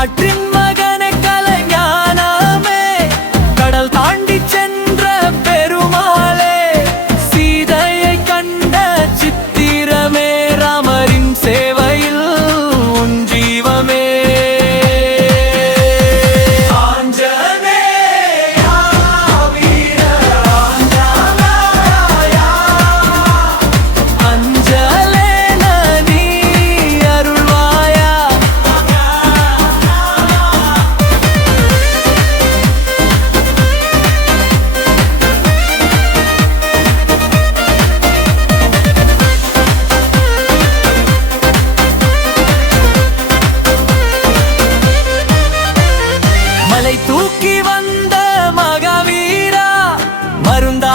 காற்றின் dar